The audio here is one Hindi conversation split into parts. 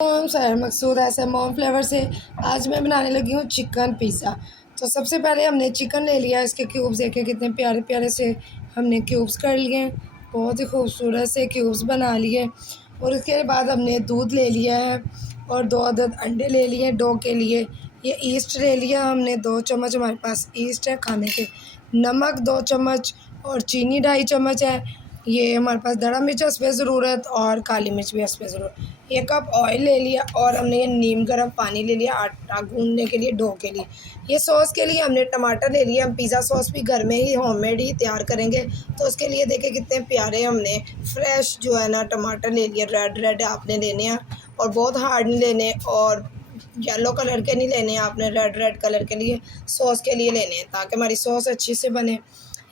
सर मकसूद है सर मॉम फ्लेवर से। आज मैं बनाने लगी हूँ चिकन पिज़्ज़ा। तो सबसे पहले हमने चिकन ले लिया, इसके क्यूब्स देखे कितने प्यारे प्यारे से हमने क्यूब्स कर लिए, बहुत ही खूबसूरत से क्यूब्स बना लिए। और उसके बाद हमने दूध ले लिया है और 2 अदद अंडे ले लिए डो के लिए। ये ईस्ट ले लिया हमने, 2 चम्मच हमारे पास ईस्ट है खाने के। नमक 2 चम्मच और चीनी 2.5 चम्मच है। ये हमारे पास दड़ा मिर्च है, इस पर ज़रूरत, और काली मिर्च भी है, इस पर ज़रूरत। 1 कप ऑयल ले लिया और हमने ये नीम गर्म पानी ले लिया आटा गूंदने के लिए, डो के लिए। ये सॉस के लिए हमने टमाटर ले लिया। हम पिज़्ज़ा सॉस भी घर में ही होममेड ही तैयार करेंगे, तो उसके लिए देखें कितने प्यारे हमने फ्रेश जो है ना टमाटर ले लिया। रेड रेड आपने लेने हैं और बहुत हार्ड नहीं लेने और येलो कलर के नहीं लेने हैं, आपने रेड रेड कलर के लिए सॉस के लिए लेने हैं ताकि हमारी सॉस अच्छी से बने।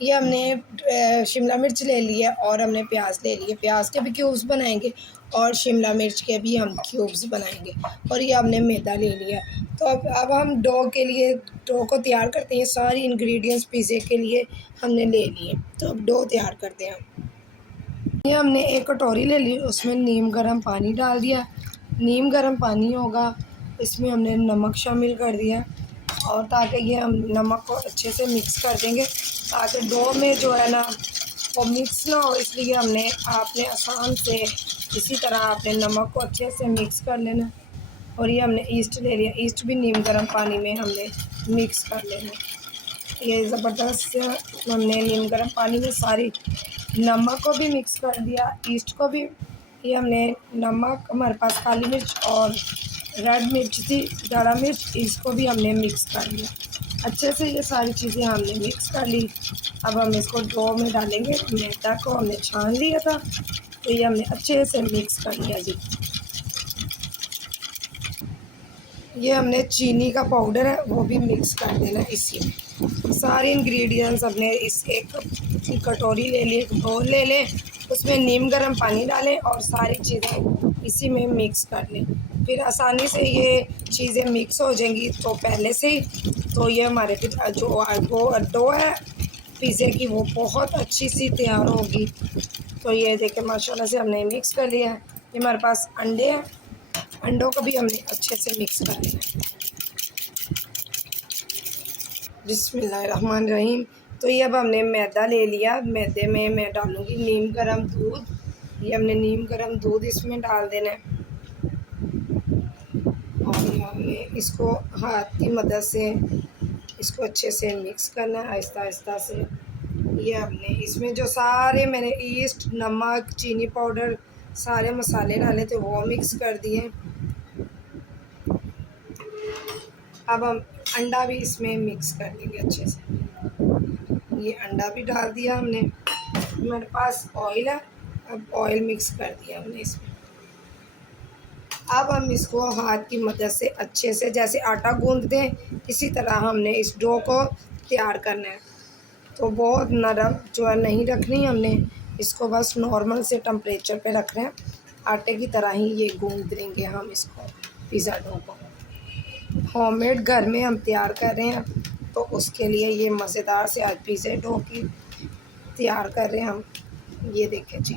ये हमने शिमला मिर्च ले लिया और हमने प्याज ले लिए, प्याज के भी क्यूब्स बनाएंगे और शिमला मिर्च के भी हम क्यूब्स बनाएंगे। और ये हमने मैदा ले लिया। तो अब हम डो के लिए डो को तैयार करते हैं। सारी इंग्रेडिएंट्स पिज़्ज़े के लिए हमने ले लिए, तो अब डो तैयार करते हैं। ये हमने 1 कटोरी ले ली, उसमें नीम गर्म पानी डाल दिया। नीम गर्म पानी होगा, इसमें हमने नमक शामिल कर दिया और ताकि ये हम नमक को अच्छे से मिक्स कर देंगे ताकि डो में जो है ना वो मिक्स ना हो, इसलिए आपने आसान से इसी तरह आपने नमक को अच्छे से मिक्स कर लेना। और ये हमने ईस्ट ले लिया, ईस्ट भी नीम गर्म पानी में हमने मिक्स कर लेना। ये ज़बरदस्त से हमने नीम गर्म पानी में सारी नमक को भी मिक्स कर दिया, ईस्ट को भी। ये हमने नमक, हमारे पास काली मिर्च और रेड मिर्च थी, गाढ़ा मिर्च, इसको भी हमने मिक्स कर लिया अच्छे से। ये सारी चीज़ें हमने मिक्स कर ली। अब हम इसको डो में डालेंगे। मैदा को हमने छान लिया था, तो ये हमने अच्छे से मिक्स कर लिया जी। ये हमने चीनी का पाउडर है वो भी मिक्स कर देना इसी में। सारे इंग्रेडिएंट्स अपने इस एक कटोरी ले ली, एक बाउल ले लें, उसमें नीम गर्म पानी डालें और सारी चीज़ें इसी में मिक्स कर लें। फिर आसानी से ये चीज़ें मिक्स हो जाएंगी तो पहले से ही, तो ये हमारे जो डो है पिज़्ज़े की वो बहुत अच्छी सी तैयार होगी। तो ये देखें माशाल्लाह से हमने मिक्स कर लिया है। ये हमारे पास अंडे हैं, अंडों को भी हमने अच्छे से मिक्स कर लिया। बिस्मिल्लाहिर्रहमानिर्रहीम। तो ये अब हमने मैदा ले लिया, मैदे में मैं डालूँगी नीम गर्म दूध। ये हमने नीम गर्म दूध इसमें डाल देना है और हमने इसको हाथ की मदद से इसको अच्छे से मिक्स करना है आहिस्ता आहिस्ता से। ये हमने इसमें जो सारे मैंने ईस्ट, नमक, चीनी पाउडर, सारे मसाले डाले थे वो मिक्स कर दिए। अब हम अंडा भी इसमें मिक्स कर देंगे अच्छे से। ये अंडा भी डाल दिया हमने। हमारे पास ऑयल है, अब ऑयल मिक्स कर दिया हमने इसमें। अब हम इसको हाथ की मदद से अच्छे से जैसे आटा गूंदते हैं इसी तरह हमने इस डो को तैयार करना है। तो बहुत नरम जो है नहीं रखनी हमने, इसको बस नॉर्मल से टेम्परेचर पे रख रहे हैं, आटे की तरह ही ये गूंद देंगे हम इसको पिज़्ज़ा डो को। होममेड घर में हम तैयार कर रहे हैं तो उसके लिए ये मज़ेदार से आज पिज़्ज़ा डो की तैयार कर रहे हैं हम। ये देखें जी,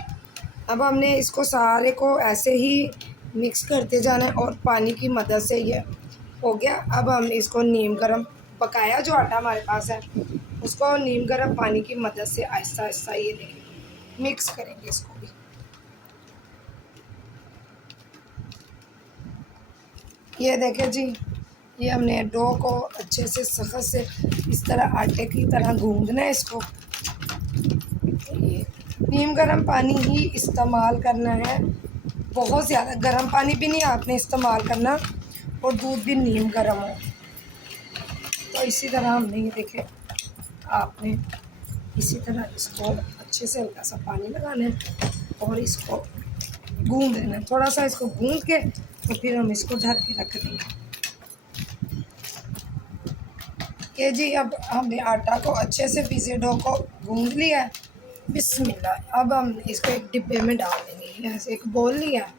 अब हमने इसको सारे को ऐसे ही मिक्स करते जाना है और पानी की मदद से ये हो गया। अब हम इसको नीम गर्म पकाया जो आटा हमारे पास है उसको नीम गर्म पानी की मदद से आहिस्ता आहिस्ता ये देखें मिक्स करेंगे इसको भी। ये देखें जी, ये हमने डो को अच्छे से सख्त से इस तरह आटे की तरह गूंदना है इसको। ये नीम गर्म पानी ही इस्तेमाल करना है, बहुत ज़्यादा गर्म पानी भी नहीं आपने इस्तेमाल करना और दूध भी नीम गर्म हो। तो इसी तरह हमने ये देखें आपने इसी तरह इसको अच्छे से हल्का सा पानी लगाना है और इसको गूंद देना है। थोड़ा सा इसको गूंद के तो फिर हम इसको ढक के रख देंगे। ये जी, अब हमने आटा को अच्छे से पिज़्ज़ा डो को गूंद लिया है। बिस्मिल्लाह। अब हम इसको एक डिब्बे में डाल देंगे। यहाँ से एक बोल लिया,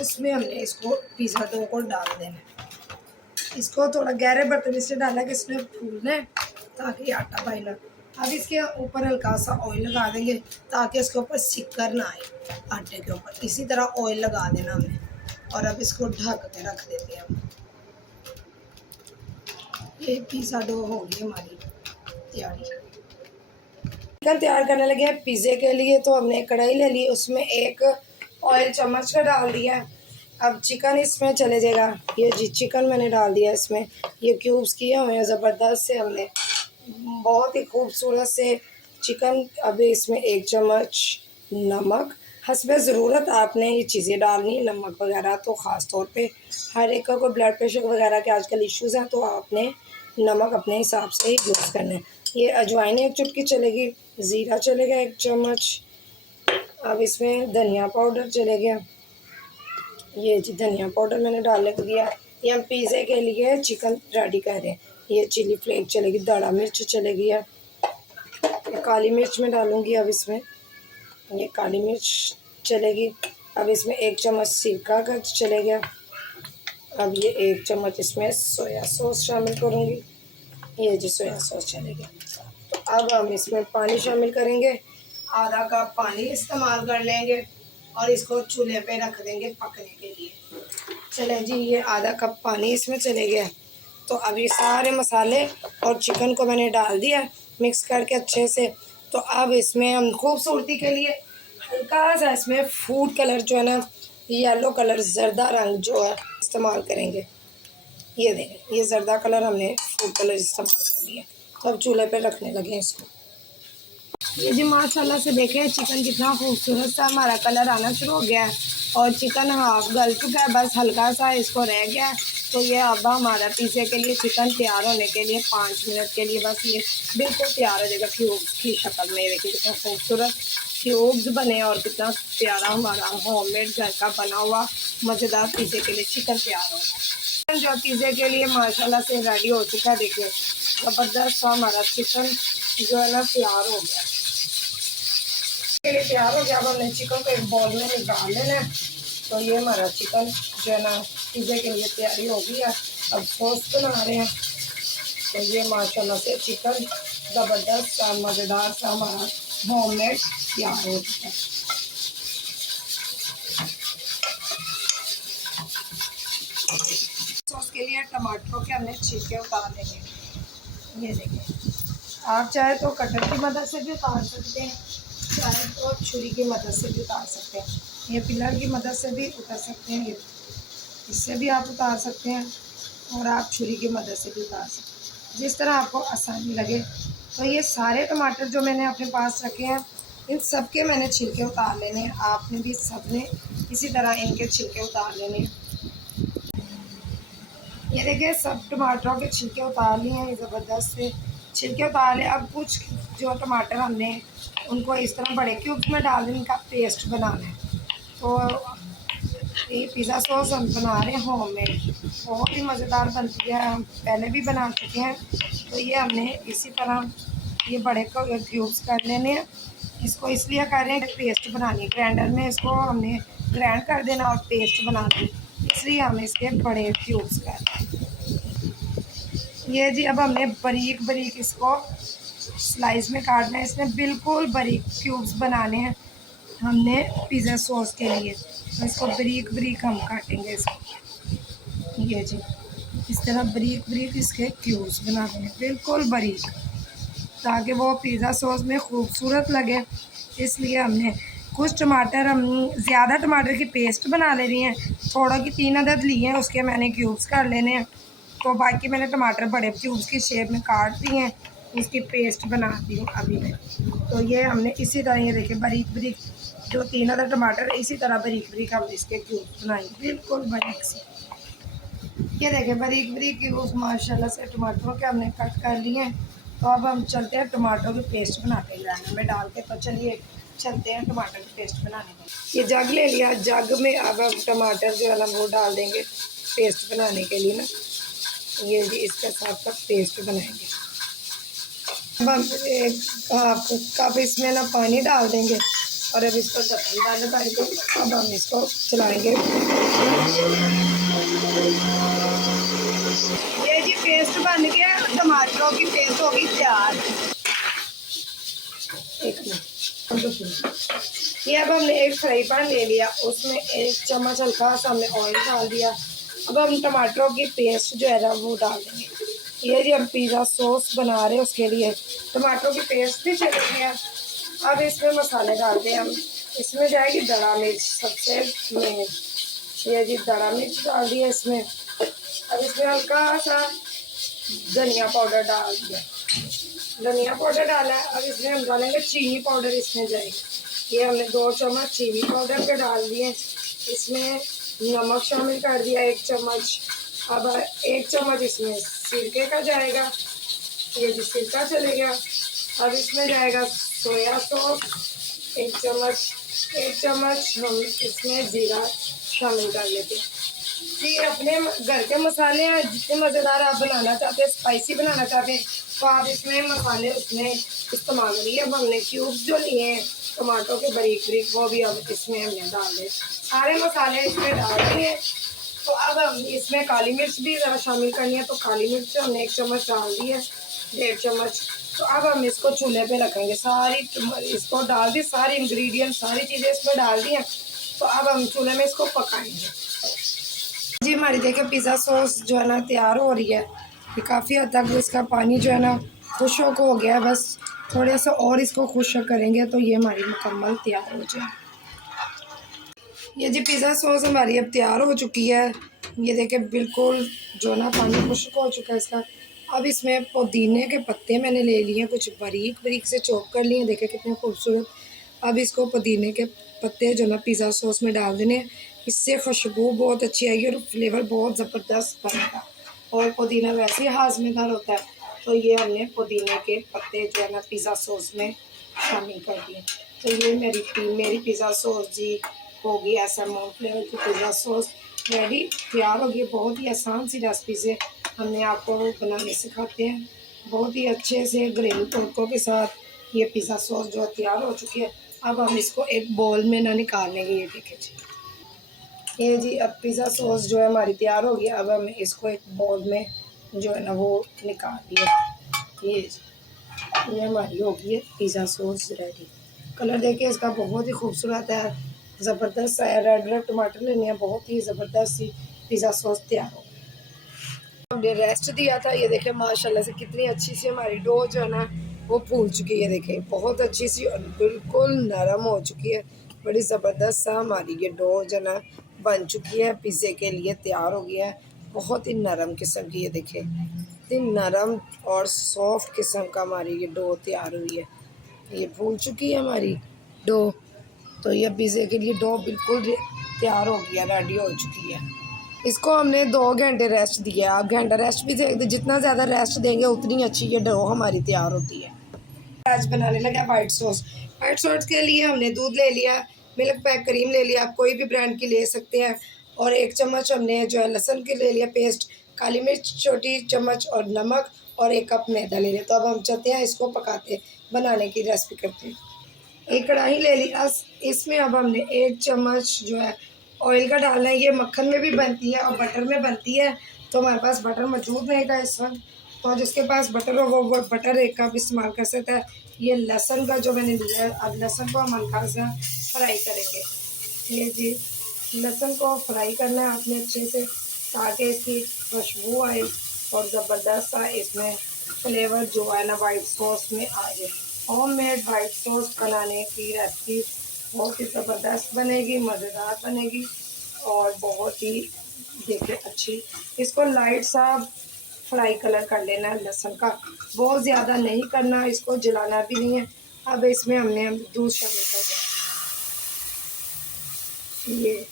उसमें हमने इसको पिज़्ज़ा डो को डाल देना है। इसको थोड़ा गहरे बर्तन से डाला कि इसमें फूलना है ताकि आटा भाई ना। अब इसके ऊपर हल्का सा ऑयल लगा देंगे ताकि इसके ऊपर सिक्कर ना आए आटे के ऊपर। इसी तरह ऑयल लगा देना हमने। और अब इसको ढक के रख देते हैं हम। ये पिज़्ज़ा डो हो गई हमारी तैयारी। चिकन तैयार करने लगे हैं पिज़्ज़े के लिए। तो हमने कढ़ाई ले ली, उसमें एक ऑयल चम्मच का डाल दिया। अब चिकन इसमें चले जाएगा। ये जी चिकन मैंने डाल दिया इसमें। ये क्यूब्स किए हुए हैं ज़बरदस्त से हमने, बहुत ही खूबसूरत से चिकन। अब इसमें एक चम्मच नमक, हस्बे ज़रूरत आपने ये चीज़ें डालनी, नमक वगैरह तो ख़ास तौर पे हर एक का कोई ब्लड प्रेशर वगैरह के आजकल इश्यूज़ हैं, तो आपने नमक अपने हिसाब से ही यूज़ करना है। ये अजवाइन एक चुटकी चलेगी, ज़ीरा चलेगा एक चम्मच। अब इसमें धनिया पाउडर चलेगा। ये जी धनिया पाउडर मैंने डालने को दिया। ये हम पिज़्ज़े के लिए चिकन रेडी कर रहे हैं। ये चिली फ्लेक चलेगी, दाढ़ा मिर्च चलेगी। ये काली मिर्च मैं डालूँगी अब इसमें, ये काली मिर्च चलेगी। अब इसमें एक चम्मच सिरका का चलेगा। अब ये एक चम्मच इसमें सोया सॉस शामिल करूँगी। ये जी सोया सॉस चलेगा। तो अब हम इसमें पानी शामिल करेंगे, आधा कप पानी इस्तेमाल कर लेंगे और इसको चूल्हे पे रख देंगे पकने के लिए। चले जी, ये आधा कप पानी इसमें चले गया। तो अब ये सारे मसाले और चिकन को मैंने डाल दिया मिक्स करके अच्छे से। तो अब इसमें हम खूबसूरती के लिए हल्का सा इसमें फूड कलर जो है ना, येलो कलर, जर्दा रंग जो है इस्तेमाल करेंगे। ये देखें, ये जर्दा कलर हमने फूड कलर इस्तेमाल कर लिया। तो अब चूल्हे पे रखने लगे इसको। ये जी माशाल्लाह से देखें चिकन कितना खूबसूरत सा हमारा कलर आना शुरू हो गया है और चिकन हाफ गल चुका है, बस हल्का सा इसको रह गया है। तो ये अब हमारा पिज़्ज़े के लिए चिकन तैयार होने के लिए 5 मिनट के लिए बस ये बिल्कुल तैयार हो जाएगा क्यूब्स की शक्ल में। देखिए कितना खूबसूरत क्यूब्स बने और कितना प्यारा हमारा होममेड घर का बना हुआ मज़ेदार पिज़्ज़े के लिए चिकन तैयार हो गया। जो पिज़्ज़े के लिए माशाल्लाह से रेडी हो चुका है। देखिए ज़बरदस्त सा हमारा चिकन जो है ना तैयार हो गया के लिए तैयार हो गया। अब हमने चिकन को एक बाउल में निकाल लेना है। तो ये हमारा चिकन जो है ना पिज़्ज़े के लिए तैयारी हो गई है। अब सॉस बना रहे हैं। तो ये माशाल्लाह से चिकन ज़बरदस्त सा मज़ेदार सा हमारा होममेड तैयार हो चुका है। सॉस के लिए टमाटरों के हमने छिलके उतार लेंगे। ये देखिए, आप चाहे तो कटर की मदद से भी उतार सकते हैं, चाहे तो छुरी की मदद से भी उतार सकते हैं, ये पिलर की मदद से भी उतार सकते हैं। ये इससे भी आप उतार सकते हैं और आप छुरी की मदद से भी उतार सकते हैं, जिस तरह आपको आसानी लगे। तो ये सारे टमाटर जो मैंने अपने पास रखे हैं, इन सब के मैंने छिलके उतार लेने हैं। आपने भी सब ने इसी तरह इनके छिलके उतार लेने हैं। ये देखिए सब टमाटरों के छिलके उतार लिए हैं, ज़बरदस्त से छिलके उतार लिया। अब कुछ जो टमाटर हमने उनको इस तरह बड़े क्यूब्स में डाल दें, इनका पेस्ट बनाना है। तो ये पिज़्ज़ा सॉस हम बना रहे हैं होममेड, बहुत ही मज़ेदार बनती है, हम पहले भी बना चुके हैं। तो ये हमने इसी तरह ये बड़े क्यूब्स कर लेने हैं। इसको इसलिए कर रहे हैं कि पेस्ट बनानी है, ग्राइंडर में इसको हमने ग्राइंड कर देना और पेस्ट बना दें, इसलिए हम इसके बड़े क्यूब्स कर रहे हैं। ये जी अब हमने बारीक बारीक इसको स्लाइस में काटना है। इसमें बिल्कुल बारीक क्यूब्स बनाने हैं हमने पिज़्ज़ा सॉस के लिए। तो इसको बारीक बारीक हम काटेंगे इसको। ये जी इस तरह बारीक बारीक इसके क्यूब्स बना देंगे, बिल्कुल बारीक, ताकि वो पिज़्ज़ा सॉस में खूबसूरत लगे। इसलिए हमने कुछ टमाटर, हम ज़्यादा टमाटर की पेस्ट बना ले रही हैं, थोड़ा की 3 अदद लिए हैं, उसके मैंने क्यूब्स कर लेने हैं। तो बाकी मैंने टमाटर बड़े क्यूब्स की शेप में काट दिए हैं, इसकी पेस्ट बना दी हूँ अभी मैं। तो ये हमने इसी तरह, ये देखिए बारीक बारीक जो 3 अदद टमाटर, इसी तरह बारीक बारीक हम इसके क्यूब्स बनाएंगे, बिल्कुल बारीक से। ये देखिए बारीक बारीक क्यूब्स माशाल्लाह से टमाटरों के हमने कट कर लिए हैं। तो अब हम चलते हैं टमाटरों की पेस्ट बनाते हैं ग्राइंडर में डाल के। तो चलिए चलते हैं टमाटर की पेस्ट बनाने में। ये जग ले लिया, जग में अब हम टमाटर जो है ना वो डाल देंगे पेस्ट बनाने के लिए ना। ये जी इसके साथ साथ पेस्ट बनाएंगे। अब हम एक हाफ कप इसमें ना पानी डाल देंगे और अब इसको ढक्कन डाल करके अब हम इसको चलाएँगे। ये जी पेस्ट बन गया, टमाटरों की पेस्ट होगी तैयार। एक मिनट ये अब हमने एक फ्राई पैन ले लिया, उसमें 1 चम्मच हल्का सा हमने ऑयल डाल दिया। अब हम टमाटरों की पेस्ट जो है ना वो डाल देंगे। ये जी हम पिज़्ज़ा सॉस बना रहे हैं, उसके लिए टमाटरों की पेस्ट भी चली गई। अब इसमें मसाले डालते हैं हम। इसमें जाएगी दड़ा मिर्च सबसे मेन। ये जी दड़ा मिर्च डाल दिया इसमें। अब इसमें हल्का सा धनिया पाउडर डाल दिया। धनिया पाउडर डाला है। अब इसमें हम डालेंगे चीनी पाउडर, इसमें जाएगी। ये हमने 2 चम्मच चीनी पाउडर के डाल दिए। इसमें नमक शामिल कर दिया 1 चम्मच। अब 1 चम्मच इसमें सिरके का जाएगा। ये भी सिरका चलेगा। अब इसमें जाएगा सोया सॉस 1 चम्मच। 1 चम्मच हम इसमें ज़ीरा शामिल कर लेते हैं। जी अपने घर के मसाले हैं, जितने मज़ेदार आप बनाना चाहते हैं, स्पाइसी बनाना चाहते हैं, तो आप इसमें मसाले उसमें इस्तेमाल करिए। अब हमने क्यूब्स जो लिए हैं टमाटो के बारीक बारीक, वो भी अब इसमें हमने डाल दें। सारे मसाले इसमें डाल दिए। तो अब हम इसमें काली मिर्च भी ज़रा शामिल करनी है, तो काली मिर्च हमने 1 चम्मच डाल दी है, 1.5 चम्मच। तो अब हम इसको चूल्हे पे रखेंगे। इसको डाल दी, सारी इंग्रेडिएंट सारी चीज़ें इसमें डाल दी हैं। तो अब हम चूल्हे में इसको पकाएंगे। जी हमारी देखिए पिज़्ज़ा सॉस जो है ना तैयार हो रही है। ये काफ़ी हद तक इसका पानी जो है ना खुशक हो गया है। बस थोड़ा सा और इसको खुशक करेंगे तो ये हमारी मुकम्मल तैयार हो जाए। ये जी पिज़्ज़ा सॉस हमारी अब तैयार हो चुकी है। ये देखिए बिल्कुल जो ना पानी खुश्क हो चुका है इसका। अब इसमें पुदीने के पत्ते मैंने ले लिए हैं, कुछ बारीक बारीक से चॉप कर लिए हैं। देखिए कितने खूबसूरत। अब इसको पुदीने के पत्ते जो ना पिज़्ज़ा सॉस में डाल देने हैं। इससे खुशबू बहुत अच्छी आएगी और फ्लेवर बहुत ज़बरदस्त बनेगा। और पुदीना वैसे ही हाज़मेदार होता है, तो ये हमने पुदीने के पत्ते जो है ना पिज़्ज़ा सॉस में शामिल कर दिए। तो ये मेरी पिज़्ज़ा सॉस जी होगी एसएमओ फ्लेवर की पिज़्ज़ा सॉस रेडी तैयार होगी। बहुत ही आसान सी रेसिपी से हमने आपको बनाने सिखाते हैं। बहुत ही अच्छे से घरेलू तड़कों के साथ ये पिज़्ज़ा सॉस जो तैयार हो चुकी है। अब हम इसको एक बाउल में ना निकाल लेंगे। ये देखिए जी, ये जी अब पिज़्ज़ा सॉस जो है हमारी तैयार हो गई। अब हम इसको एक बाउल में जो है ना वो निकाल लिया। ये हमारी हो गई है पिज़्ज़ा सॉस रेडी। कलर देखिए इसका बहुत ही खूबसूरत है, ज़बरदस्त है। रेड रेड टमाटर लेने हैं, बहुत ही ज़बरदस्त सी पिज़्ज़ा सॉस तैयार हो। हमने रेस्ट दिया था। ये देखें माशाल्लाह से कितनी अच्छी सी हमारी डो जो है ना वो फूल चुकी है। देखें बहुत अच्छी सी और बिल्कुल नरम हो चुकी है। बड़ी ज़बरदस्त सा हमारी ये डो जो ना बन चुकी है, पिज़्ज़े के लिए तैयार हो गया है। बहुत ही नरम किस्म की ये देखें, इतनी नरम और सॉफ्ट किस्म का हमारी ये डो तैयार हुई है। ये फूल चुकी है हमारी डो। तो ये पिज़्ज़े के लिए डो बिल्कुल तैयार हो गया, रेडी हो चुकी है। इसको हमने 2 घंटे रेस्ट दिया। आप घंटा रेस्ट भी दे, जितना ज़्यादा रेस्ट देंगे उतनी अच्छी ये डो हमारी तैयार होती है। आज बनाने लगा वाइट सॉस। वाइट सॉस के लिए हमने दूध ले लिया, मिल्क पैक क्रीम ले लिया, आप कोई भी ब्रांड की ले सकते हैं। और 1 चम्मच हमने जो है लहसुन के ले लिया पेस्ट, काली मिर्च छोटी चम्मच और नमक और 1 कप मैदा ले लिया। तो अब हम चलते हैं इसको पकाते बनाने की रेसिपी करते हैं। एक कढ़ाई ले लिया, इसमें अब हमने 1 चम्मच जो है ऑयल का डालना है। ये मक्खन में भी बनती है और बटर में बनती है। तो हमारे पास बटर मौजूद नहीं था इस वक्त, तो जिसके पास बटर हो वो बटर 1 कप इस्तेमाल कर सकता है। ये लहसुन का जो मैंने लिया है, अब लहसुन को हम हल्का सा फ्राई करेंगे। ये जी लहसुन को फ्राई करना है आपने अच्छे से, ताकि इसकी खुशबू आए और ज़बरदस्त सा इसमें फ्लेवर जो है ना वाइट सॉस में आ जाए। होममेड वाइट सॉस बनाने की रेसिपी बहुत ही ज़बरदस्त बनेगी, मज़ेदार बनेगी और बहुत ही देखिए अच्छी। इसको लाइट सा फ्राई कलर कर लेना है लहसुन का, बहुत ज़्यादा नहीं करना, इसको जलाना भी नहीं है। अब इसमें हमने दूध शामिल कर दिया। ये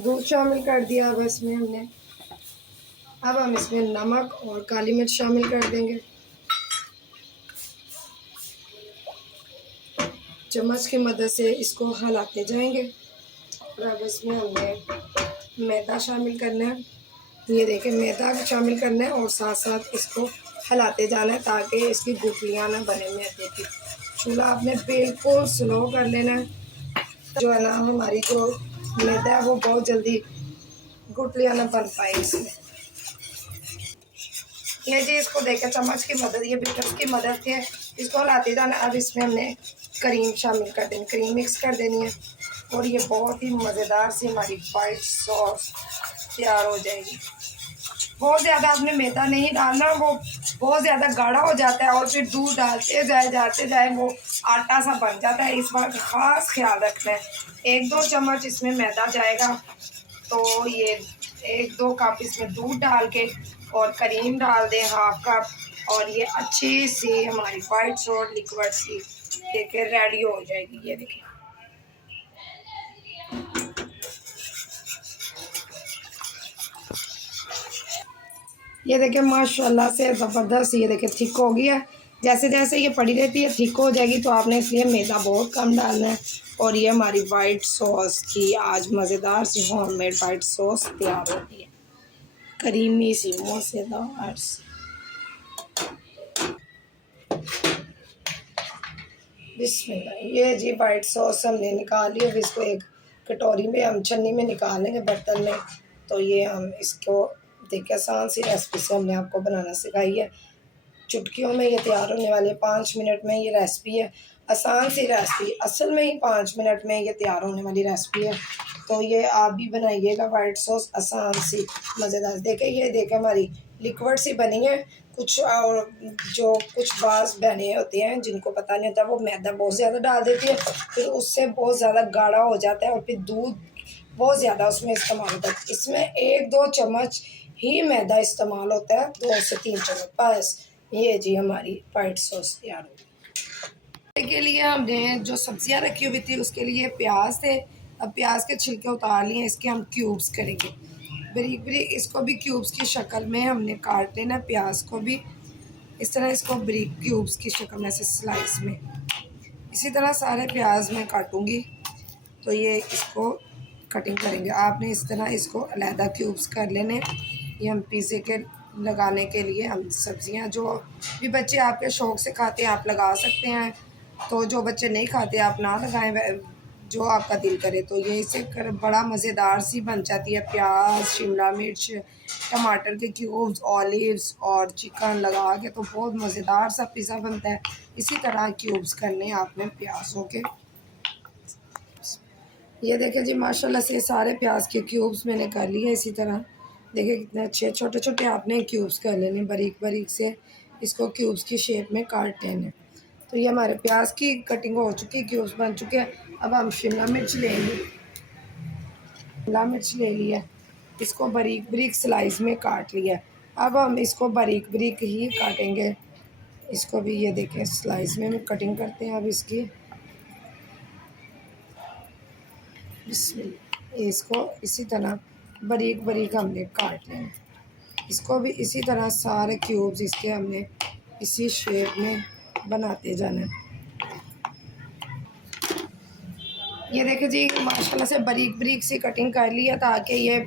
दूध शामिल कर दिया। अब इसमें हमने अब हम इसमें नमक और काली मिर्च शामिल कर देंगे। चम्मच की मदद से इसको हिलाते जाएंगे। और अब इसमें हमने मैदा शामिल करना है। ये देखें मैदा शामिल करना है और साथ साथ इसको हिलाते जाना है, ताकि इसकी गुठलियाँ ना बने मैदे की। चूल्हा आपने बिल्कुल स्लो कर लेना है। जो है ना हमारी जो मैदा है वो बहुत जल्दी गुठलियाँ ना बन पाए इसमें। ये जी इसको देखें चम्मच की मदद, ये बीटर्स की मदद से इसको हिलाते जाना। अब इसमें हमने करीम शामिल कर देनी, क्रीम मिक्स कर देनी है और ये बहुत ही मज़ेदार सी हमारी वाइट सॉस तैयार हो जाएगी। बहुत ज़्यादा आपने मैदा नहीं डालना, वो बहुत ज़्यादा गाढ़ा हो जाता है और फिर दूध डालते जाते जाए वो आटा सा बन जाता है। इस बात का ख़ास ख्याल रखना है। 1-2 चम्मच इसमें मैदा जाएगा, तो ये 1-2 कप इसमें दूध डाल के और करीम डाल दें हाफ कप, और ये अच्छी सी हमारी वाइट सॉस लिक्विड सी देखिए रेडी हो जाएगी। ये देखिए ये देखिए माशाल्लाह से ज़बरदस्त, ये देखिए थिक हो गई है। जैसे जैसे ये पड़ी रहती है थिक हो जाएगी, तो आपने इसलिए मैदा बहुत कम डालना है। और ये हमारी वाइट सॉस की आज मज़ेदार सी होममेड वाइट सॉस तैयार हो गई है, करीमी सी मज़ेदार सी। बिस्मिल्लाह, ये जी वाइट सॉस हमने निकाल ली। अब इसको एक कटोरी में हम छन्नी में निकालेंगे, बर्तन में। तो ये हम इसको देखिए आसान सी रेसिपी से हमने आपको बनाना सिखाई है। चुटकियों में ये तैयार होने वाली है, 5 मिनट में ये रेसिपी है। आसान सी रेसिपी, असल में ही 5 मिनट में ये तैयार होने वाली रेसिपी है। तो ये आप भी बनाइएगा वाइट सॉस, आसान सी मज़ेदार। देखिए ये देखिए हमारी लिक्विड सी बनी है। कुछ और जो कुछ बाज़ बहनें होती हैं जिनको पता नहीं होता, वो मैदा बहुत ज़्यादा डाल देती है, फिर उससे बहुत ज़्यादा गाढ़ा हो जाता है और फिर दूध बहुत ज़्यादा उसमें इस्तेमाल होता है। इसमें 1-2 चम्मच ही मैदा इस्तेमाल होता है, 2 से 3 चम्मच बस। ये जी हमारी वाइट सॉस तैयार हो गई। के लिए हमने जो सब्जियां रखी हुई थी उसके लिए प्याज थे। अब प्याज के छिलके उतार लिए, इसके हम क्यूब्स करेंगे बारीक बारीक। इसको भी क्यूब्स की शक्ल में हमने काट लेना। प्याज को भी इस तरह इसको बारीक क्यूब्स की शक्ल में से स्लाइस में, इसी तरह सारे प्याज में काटूंगी। तो ये इसको कटिंग करेंगे। आपने इस तरह इसको अलहदा क्यूब्स कर लेने। ये हम पिज़्ज़े के लगाने के लिए हम सब्ज़ियां जो भी बच्चे आपके शौक़ से खाते हैं आप लगा सकते हैं, तो जो बच्चे नहीं खाते आप ना लगाएं, जो आपका दिल करे। तो ये इससे बड़ा मज़ेदार सी बन जाती है। प्याज, शिमला मिर्च, टमाटर के क्यूब्स, ऑलिव्स और चिकन लगा के तो बहुत मज़ेदार सा पिज़्ज़ा बनता है। इसी तरह क्यूब्स करने आपने प्याज़ों के। ये देखिए जी माशाल्लाह से सारे प्याज के क्यूब्स मैंने कर लिए। इसी तरह देखिए कितने अच्छे छोटे छोटे आपने क्यूब्स कर लेने, बारीक बारीक से इसको क्यूब्स की शेप में काट लेने। तो ये हमारे प्याज की कटिंग हो चुकी, क्यूब्स बन चुके हैं। अब हम शिमला मिर्च लेंगे, शिमला मिर्च ले लिया, इसको बारीक बारीक स्लाइस में काट लिया। अब हम इसको बारीक बारीक ही काटेंगे। इसको भी ये देखें स्लाइस में कटिंग करते हैं अब इसकी। इसको इसी तरह बारीक बारीक हमने काट लेना। इसको भी इसी तरह सारे क्यूब्स इसके हमने इसी शेप में बनाते जाना है। ये देखिए जी माशाल्लाह से बारीक बारीक सी कटिंग कर ली है, ताकि ये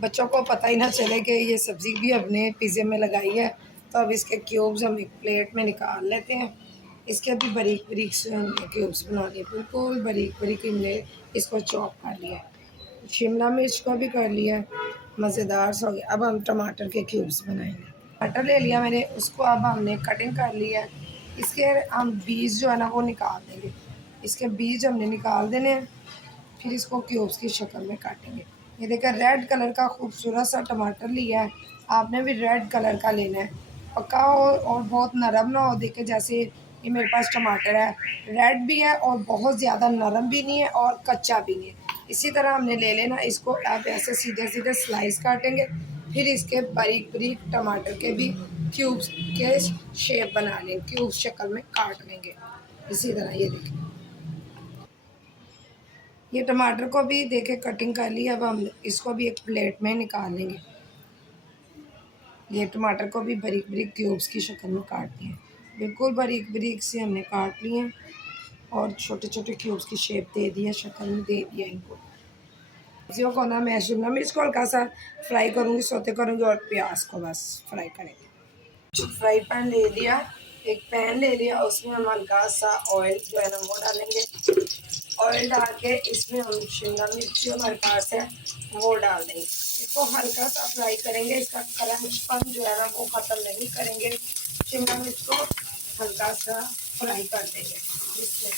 बच्चों को पता ही ना चले कि ये सब्ज़ी भी हमने पिज़्ज़े में लगाई है। तो अब इसके क्यूब्स हम एक प्लेट में निकाल लेते हैं। इसके भी बारीक बारीक से हमने क्यूब्स बना लिए, बिल्कुल बारीक बारीक हमने इसको चॉप कर लिया। शिमला मिर्च को भी कर लिया, मज़ेदार सा हो गया। अब हम टमाटर के क्यूब्स बनाएंगे। टमाटर ले लिया मैंने, उसको अब हमने कटिंग कर लिया। इसके हम बीज जो है ना वो निकाल देंगे। इसके बीज हमने निकाल देने हैं, फिर इसको क्यूब्स की शक्ल में काटेंगे। ये देखिए रेड कलर का खूबसूरत सा टमाटर लिया है, आपने भी रेड कलर का लेना है। पका हो और बहुत नरम ना हो। देखिए जैसे ये मेरे पास टमाटर है, रेड भी है और बहुत ज़्यादा नरम भी नहीं है और कच्चा भी नहीं है। इसी तरह हमने ले लेना। इसको आप ऐसे सीधे सीधे स्लाइस काटेंगे, फिर इसके बारीक बारीक टमाटर के भी क्यूब्स के शेप बना लेंगे, क्यूब्स शक्ल में काट लेंगे इसी तरह। ये देखिए ये टमाटर को भी देखे कटिंग कर ली। अब हम इसको भी एक प्लेट में निकाल लेंगे। ये टमाटर को भी बारीक बारीक क्यूब्स की शक्ल में काट दिए, बिल्कुल बारीक बारीक से हमने काट लिए और छोटे छोटे क्यूब्स की शेप दे दिया, शक्ल में दे दिया इनको। सब्जियों को ना मैं शिमला मिर्च को हल्का सा फ्राई करूँगी, सौते करूँगी, और प्याज को बस फ्राई करेंगे। फ्राई पैन ले लिया, एक पैन ले लिया, उसमें हम हल्का सा ऑयल जो है ना वो डालेंगे। ऑयल डाल के इसमें हम शिमला मिर्च जो हमारे पास है वो डाल देंगे। इसको हल्का सा फ्राई करेंगे, इसका क्रंचपन जो है ना वो ख़त्म नहीं करेंगे। शिमला मिर्च को हल्का सा फ्राई कर देंगे इसमें।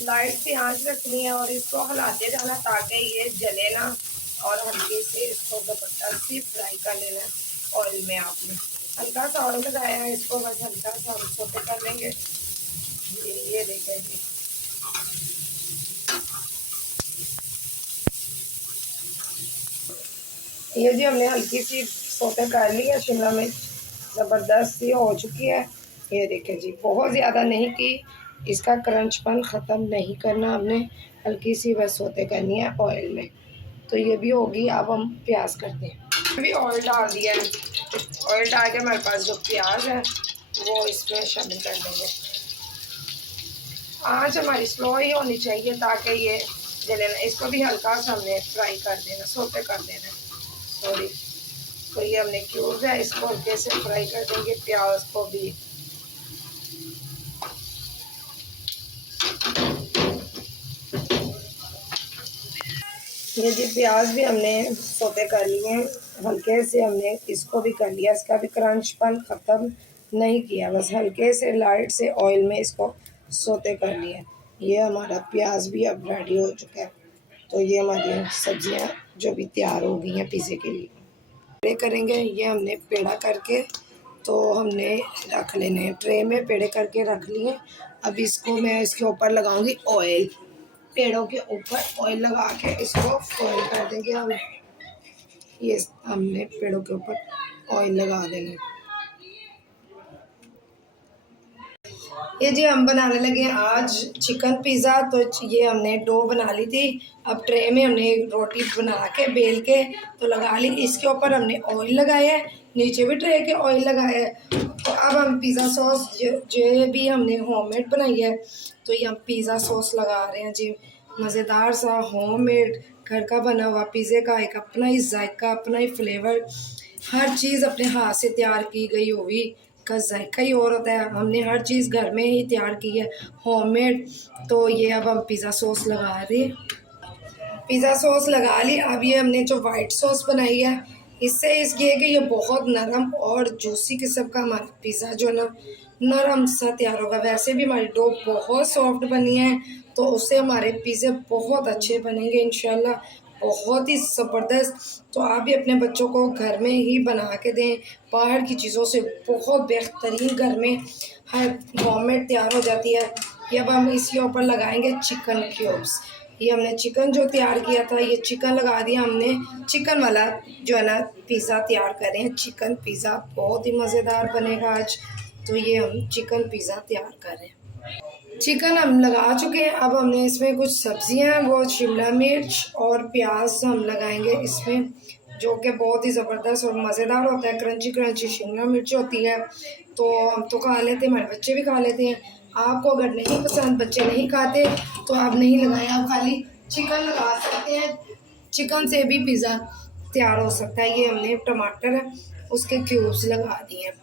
लाइट सी आंच रखनी है और इसको हिलाते जाना ताकि ये जले ना, और हल्के से इसको ज़बरदस्ती फ्राई कर लेना है ऑयल में। आपने हल्का सा ऑयल लगाया है, इसको बस हल्का सा हम सोते कर लेंगे। ये देखें जी, ये जी हमने हल्की सी सोते कर ली है। शिमला मिर्च ज़बरदस्त सी हो चुकी है। ये देखें जी, बहुत ज़्यादा नहीं की, इसका क्रंचपन ख़त्म नहीं करना हमने, हल्की सी बस सोते करनी है ऑयल में। तो ये भी होगी। अब हम प्याज करते हैं। अभी ऑयल डाल दिया है, ऑयल डाल के हमारे पास जो प्याज है वो इसमें शामिल कर देंगे। आँच हमारी स्लो ही होनी चाहिए ताकि ये जले ना। इसको भी हल्का सा हमने फ्राई कर देना, सोते कर देना, सॉरी। तो ये हमने क्यूब है, इसको हल्के से फ्राई कर देंगे प्याज को भी। ये जी प्याज भी हमने सोते कर लिए हैं, हल्के से हमने इसको भी कर लिया, इसका भी क्रंचपन ख़त्म नहीं किया, बस हल्के से लाइट से ऑयल में इसको सोते कर लिया। ये हमारा प्याज भी अब रेडी हो चुका है। तो ये हमारी सब्जियां जो भी तैयार हो गई हैं पिज़्ज़े के लिए। पेड़े करेंगे, ये हमने पेड़ा करके तो हमने रख लेने हैं, ट्रे में पेड़े करके रख लिए। अब इसको मैं इसके ऊपर लगाऊंगी ऑयल, पेड़ों के ऊपर ऑयल लगा के इसको फ्राई कर देंगे हम। ये हमने पेड़ों के ऊपर ऑयल लगा देना है। ये जी हम बनाने लगे आज चिकन पिज़्ज़ा। तो ये हमने डो बना ली थी, अब ट्रे में हमने रोटी बना के बेल के तो लगा ली। इसके ऊपर हमने ऑयल लगाया है, नीचे भी ट्रे के ऑयल लगाया है। तो अब हम पिज़्ज़ा सॉस जो भी हमने होममेड बनाई है, तो ये हम पिज़्ज़ा सॉस लगा रहे हैं जी। मज़ेदार सा होममेड घर का बना हुआ पिज़्ज़े का एक अपना ही जायका, अपना ही फ्लेवर, हर चीज़ अपने हाथ से तैयार की गई हुई का जायका ही और होता है। हमने हर चीज़ घर में ही तैयार की है, होममेड। तो ये अब हम पिज़्ज़ा सॉस लगा रहे हैं, पिज़्ज़ा सॉस लगा ली। अब ये हमने जो वाइट सॉस बनाई है, इससे ये कि ये बहुत नरम और जूसी किस्म का हमारा पिज़्ज़ा जो है ना, नरम सा तैयार होगा। वैसे भी हमारी डो बहुत सॉफ्ट बनी है, तो उससे हमारे पिज़्ज़े बहुत अच्छे बनेंगे इंशाल्लाह, बहुत ही ज़बरदस्त। तो आप भी अपने बच्चों को घर में ही बना के दें, बाहर की चीज़ों से बहुत बेहतरीन घर में हर होममेड तैयार हो जाती है। ये अब हम इसके ऊपर लगाएंगे चिकन क्यूब्स। ये हमने चिकन जो तैयार किया था, ये चिकन लगा दिया हमने। चिकन वाला जो है ना पिज़्ज़ा तैयार कर रहे हैं, चिकन पिज़्ज़ा बहुत ही मज़ेदार बनेगा आज। तो ये हम चिकन पिज़्ज़ा तैयार कर रहे हैं। चिकन हम लगा चुके हैं, अब हमने इसमें कुछ सब्जियां, वो शिमला मिर्च और प्याज हम लगाएंगे इसमें, जो कि बहुत ही ज़बरदस्त और मज़ेदार होता है। क्रंची क्रंची शिमला मिर्च होती है, तो हम तो खा लेते हैं, हमारे बच्चे भी खा लेते हैं। आपको अगर नहीं पसंद, बच्चे नहीं खाते, तो आप नहीं लगाएं, आप खाली चिकन लगा सकते हैं। चिकन से भी पिज़्ज़ा तैयार हो सकता है। ये हमने टमाटर है उसके क्यूब्स लगा दिए हैं,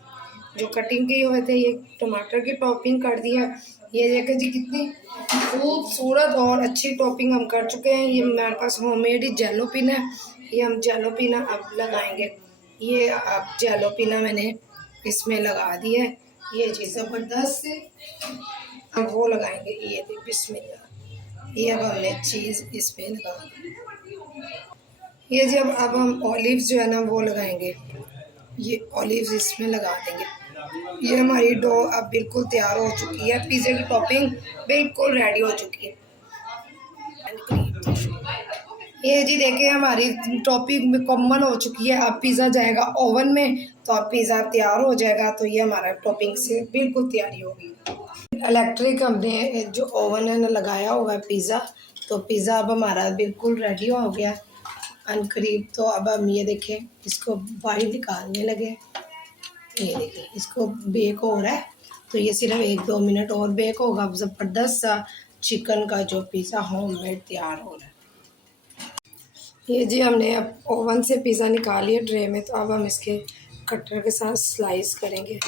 जो कटिंग किए हुए थे, ये टमाटर की टॉपिंग कर दिया। ये देखिए जी कितनी खूबसूरत और अच्छी टॉपिंग हम कर चुके हैं। ये हमारे पास होममेड ही जैलोपिना है, ये हम जैलोपिना अब लगाएंगे। ये अब जैलोपिना मैंने इसमें लगा दिया है, ये चीज़ ज़बरदस्त से हम वो लगाएंगे। ये देखिए बिस्मिल्लाह, ये अब हमने चीज़ इसमें लगा दी। ये जब अब हम ऑलिव्स जो है ना वो लगाएंगे, ये ऑलिव्स इसमें लगा देंगे। ये हमारी डो अब बिल्कुल तैयार हो चुकी है, पिज़्ज़े की टॉपिंग बिल्कुल रेडी हो चुकी है। ये जी देखिए हमारी टॉपिंग मुकम्मल हो चुकी है। अब पिज़्ज़ा जाएगा ओवन में, तो अब पिज़्ज़ा तैयार हो जाएगा। तो ये हमारा टॉपिंग से बिल्कुल तैयारी होगी। इलेक्ट्रिक हमने जो ओवन है ना लगाया हुआ है पिज़्ज़ा, तो पिज़्ज़ा अब हमारा बिल्कुल रेडी हो गया अनकरीब। तो अब हम ये देखें इसको बाहर निकालने लगे, ये देखिए इसको बेक हो रहा है। तो ये सिर्फ 1-2 मिनट और बेक होगा। अब ज़बरदस्त सा चिकन का जो पिज़्ज़ा होममेड तैयार हो रहा है। ये जी हमने अब ओवन से पिज़्ज़ा निकाल लिया ट्रे में, तो अब हम इसके कटर के साथ स्लाइस करेंगे।